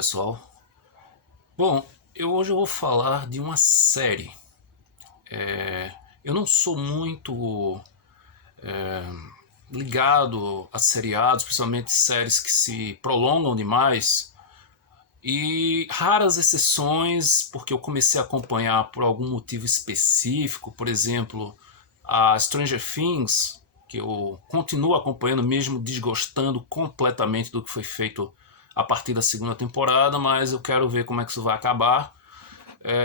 Pessoal. Bom, hoje eu vou falar de uma série. Eu não sou muito ligado a seriados, principalmente séries que se prolongam demais. E raras exceções, porque eu comecei a acompanhar por algum motivo específico, por exemplo, a Stranger Things, que eu continuo acompanhando mesmo desgostando completamente do que foi feito a partir da segunda temporada, mas eu quero ver como é que isso vai acabar.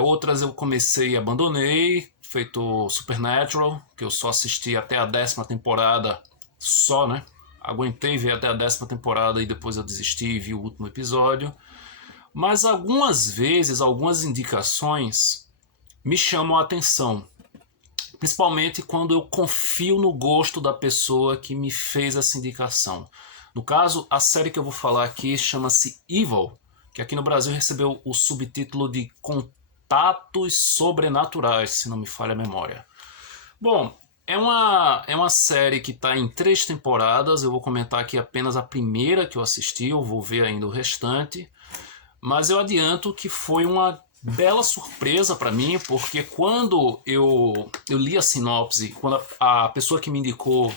Outras eu comecei e abandonei, feito Supernatural, que eu só assisti até a 10ª temporada só, né? Aguentei ver até a 10ª temporada e depois eu desisti e vi o último episódio. Mas algumas vezes, algumas indicações me chamam a atenção. Principalmente quando eu confio no gosto da pessoa que me fez essa indicação. No caso, a série que eu vou falar aqui chama-se Evil, que aqui no Brasil recebeu o subtítulo de Contatos Sobrenaturais, se não me falha a memória. Bom, é uma série que está em 3 temporadas. Eu vou comentar aqui apenas a primeira que eu assisti, eu vou ver ainda o restante. Mas eu adianto que foi uma bela surpresa para mim, porque quando eu li a sinopse, quando a pessoa que me indicou,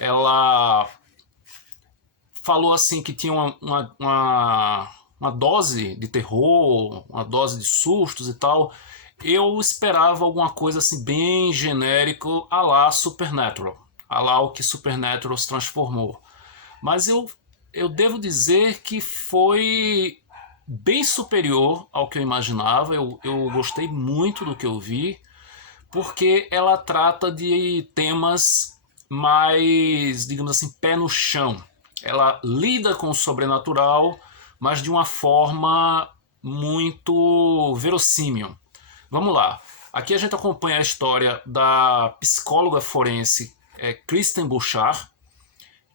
ela falou assim que tinha uma dose de terror, uma dose de sustos e tal, eu esperava alguma coisa assim bem genérico, a lá Supernatural, a lá o que Supernatural se transformou. Mas eu devo dizer que foi bem superior ao que eu imaginava. Eu gostei muito do que eu vi, porque ela trata de temas mais, digamos assim, pé no chão. Ela lida com o sobrenatural, mas de uma forma muito verossímil. Vamos lá. Aqui a gente acompanha a história da psicóloga forense Kristen Bouchard,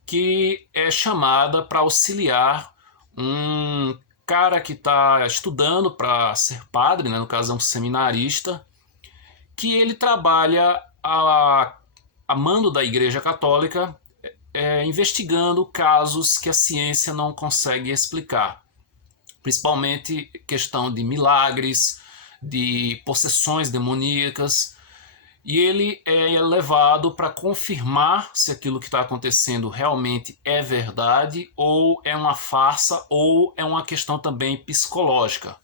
que é chamada para auxiliar um cara que está estudando para ser padre, né, no caso é um seminarista, que ele trabalha a mando da Igreja Católica, investigando casos que a ciência não consegue explicar, principalmente questão de milagres, de possessões demoníacas. E ele é levado para confirmar se aquilo que está acontecendo realmente é verdade, ou é uma farsa, ou é uma questão também psicológica.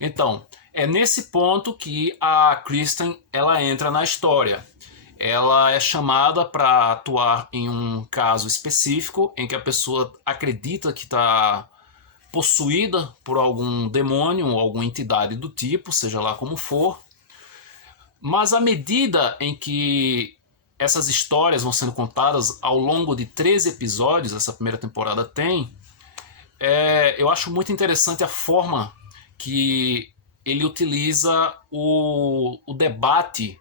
Então, é nesse ponto que a Kristen ela entra na história. Ela é chamada para atuar em um caso específico em que a pessoa acredita que está possuída por algum demônio ou alguma entidade do tipo, seja lá como for. Mas à medida em que essas histórias vão sendo contadas ao longo de 13 episódios, essa primeira temporada tem, eu acho muito interessante a forma que ele utiliza o debate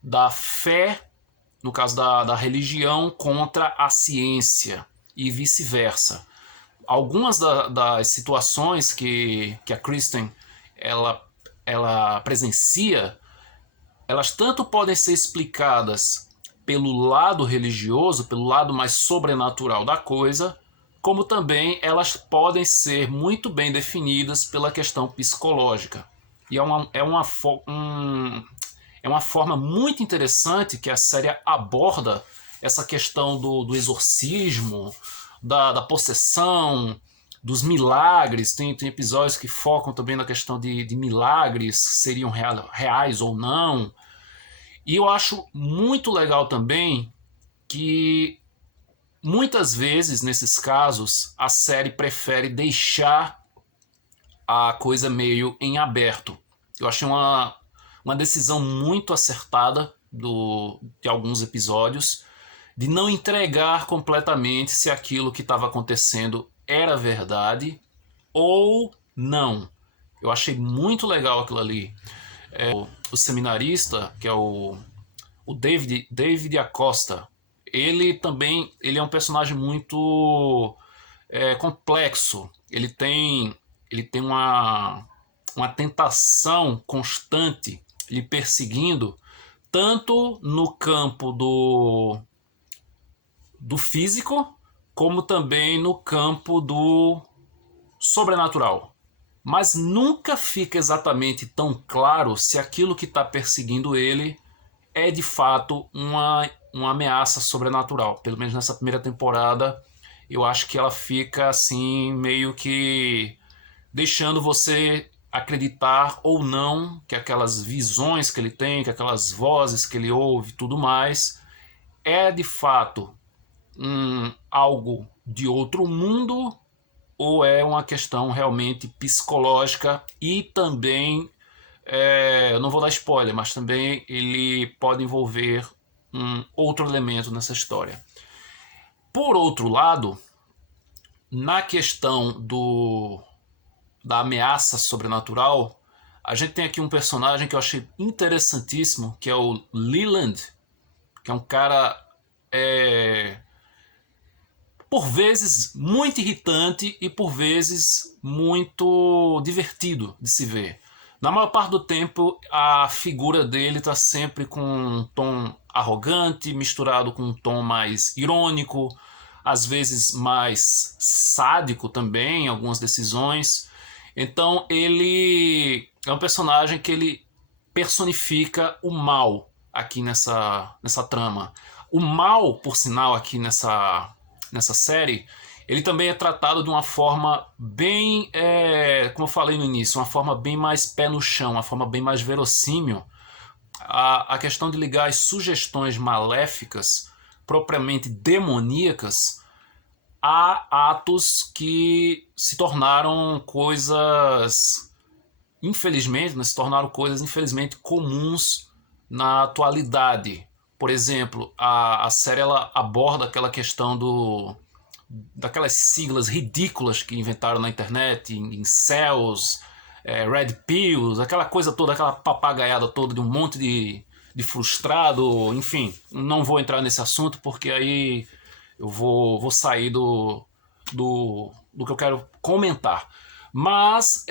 da fé, no caso da religião, contra a ciência e vice-versa. Algumas das situações que a Kristen ela presencia, elas tanto podem ser explicadas pelo lado religioso, pelo lado mais sobrenatural da coisa, como também elas podem ser muito bem definidas pela questão psicológica. E é uma forma muito interessante que a série aborda essa questão do exorcismo, da possessão, dos milagres. Tem episódios que focam também na questão de milagres, seriam reais ou não. E eu acho muito legal também que muitas vezes, nesses casos, a série prefere deixar a coisa meio em aberto. Eu achei uma decisão muito acertada de alguns episódios, de não entregar completamente se aquilo que estava acontecendo era verdade ou não. Eu achei muito legal aquilo ali. O seminarista, que é o David Acosta, ele é um personagem muito complexo. Ele tem uma tentação constante lhe perseguindo, tanto no campo do físico, como também no campo do sobrenatural. mas nunca fica exatamente tão claro se aquilo que está perseguindo ele é de fato uma ameaça sobrenatural. Pelo menos nessa primeira temporada, eu acho que ela fica assim, meio que deixando você acreditar ou não que aquelas visões que ele tem, que aquelas vozes que ele ouve, tudo mais, é de fato algo de outro mundo ou é uma questão realmente psicológica e também, eu não vou dar spoiler, mas também ele pode envolver um outro elemento nessa história. Por outro lado, na questão da ameaça sobrenatural, a gente tem aqui um personagem que eu achei interessantíssimo, que é o Leland, que é um cara por vezes muito irritante e por vezes muito divertido de se ver. Na maior parte do tempo, a figura dele está sempre com um tom arrogante, misturado com um tom mais irônico, às vezes mais sádico também, em algumas decisões. Então ele é um personagem que ele personifica o mal aqui nessa trama. O mal, por sinal, aqui nessa série, ele também é tratado de uma forma bem, como eu falei no início, uma forma bem mais pé no chão, uma forma bem mais verossímil. A questão de ligar as sugestões maléficas, propriamente demoníacas, a atos que se tornaram coisas, infelizmente, né, se tornaram coisas infelizmente comuns na atualidade. Por exemplo, a série ela aborda aquela questão daquelas siglas ridículas que inventaram na internet, incels, red pills, aquela coisa toda, aquela papagaiada toda de um monte de frustrado, enfim. Não vou entrar nesse assunto porque aí eu vou sair do que eu quero comentar. Mas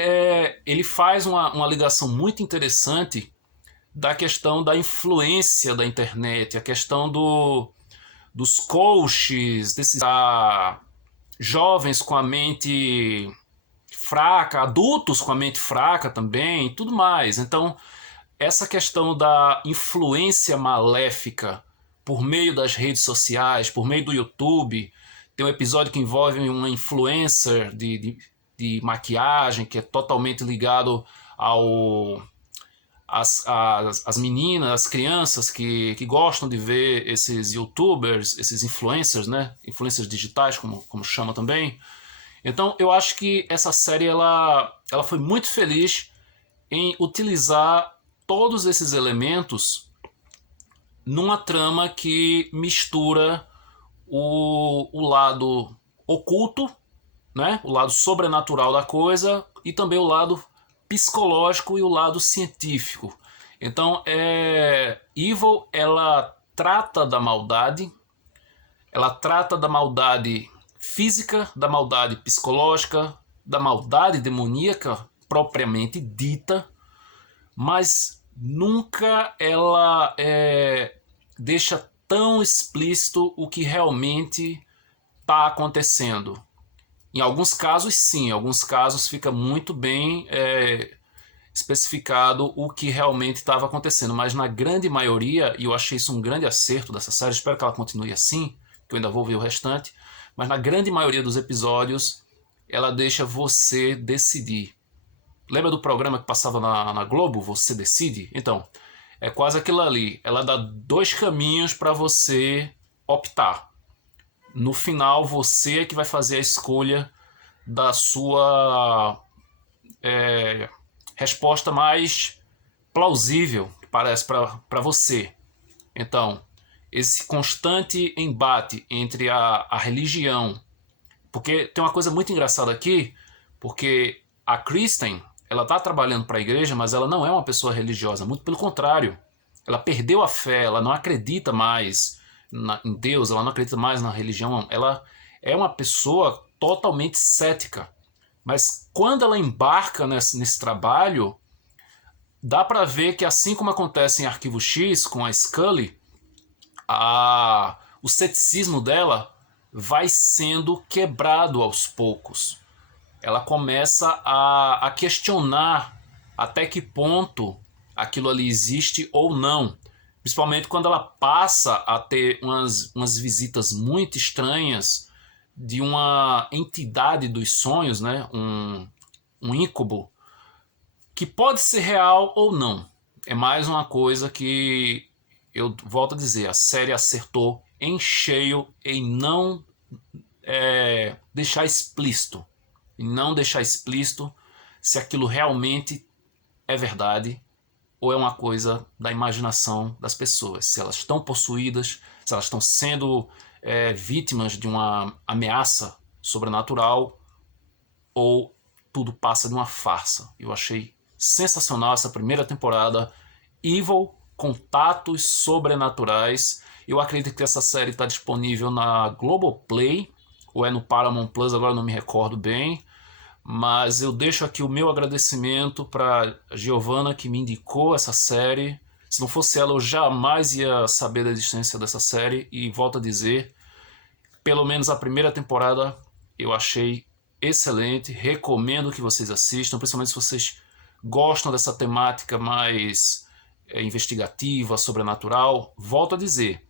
ele faz uma ligação muito interessante da questão da influência da internet, a questão dos coaches, desses jovens com a mente fraca, adultos com a mente fraca também, tudo mais. Então, essa questão da influência maléfica por meio das redes sociais, por meio do YouTube, tem um episódio que envolve uma influencer de maquiagem que é totalmente ligado ao as meninas, as crianças que gostam de ver esses youtubers, esses influencers, né? Influencers digitais, como chama também. Então eu acho que essa série ela foi muito feliz em utilizar todos esses elementos numa trama que mistura o lado oculto, né? O lado sobrenatural da coisa e também o lado psicológico e o lado científico. Então, Evil, ela trata da maldade, ela trata da maldade física, da maldade psicológica, da maldade demoníaca propriamente dita, mas nunca ela deixa tão explícito o que realmente está acontecendo. Em alguns casos, sim, em alguns casos fica muito bem especificado o que realmente estava acontecendo, mas na grande maioria, e eu achei isso um grande acerto dessa série, espero que ela continue assim, que eu ainda vou ver o restante, mas na grande maioria dos episódios ela deixa você decidir. Lembra do programa que passava na Globo, Você Decide? Então, é quase aquilo ali, ela dá dois caminhos para você optar. No final, você é que vai fazer a escolha da sua resposta mais plausível, que parece para você. Então, esse constante embate entre a religião, porque tem uma coisa muito engraçada aqui, porque a Kristen, ela está trabalhando para a igreja, mas ela não é uma pessoa religiosa, muito pelo contrário. Ela perdeu a fé, ela não acredita mais em Deus, ela não acredita mais na religião, ela é uma pessoa totalmente cética. Mas quando ela embarca nesse trabalho, dá para ver que assim como acontece em Arquivo X com a Scully, o ceticismo dela vai sendo quebrado aos poucos. ela começa a questionar até que ponto aquilo ali existe ou não. Principalmente quando ela passa a ter umas visitas muito estranhas de uma entidade dos sonhos, né? Um íncubo, que pode ser real ou não. É mais uma coisa que eu volto a dizer, a série acertou em cheio em não deixar explícito. Em não deixar explícito se aquilo realmente é verdade ou é uma coisa da imaginação das pessoas. Se elas estão possuídas, se elas estão sendo vítimas de uma ameaça sobrenatural ou tudo passa de uma farsa. Eu achei sensacional essa primeira temporada. Evil, Contatos Sobrenaturais. Eu acredito que essa série está disponível na Globoplay ou é no Paramount Plus, agora não me recordo bem. Mas eu deixo aqui o meu agradecimento para Giovanna, que me indicou essa série. Se não fosse ela, eu jamais ia saber da existência dessa série. E volto a dizer, pelo menos a primeira temporada eu achei excelente. Recomendo que vocês assistam, principalmente se vocês gostam dessa temática mais investigativa, sobrenatural. Volto a dizer,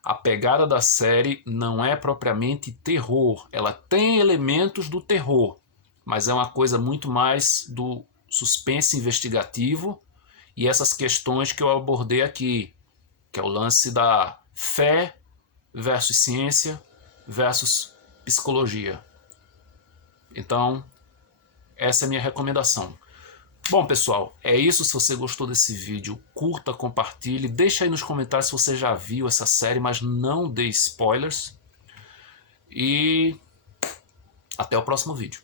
a pegada da série não é propriamente terror. Ela tem elementos do terror, mas é uma coisa muito mais do suspense investigativo e essas questões que eu abordei aqui, que é o lance da fé versus ciência versus psicologia. Então, essa é a minha recomendação. Bom, pessoal, é isso. Se você gostou desse vídeo, curta, compartilhe, deixa aí nos comentários se você já viu essa série, mas não dê spoilers. E até o próximo vídeo.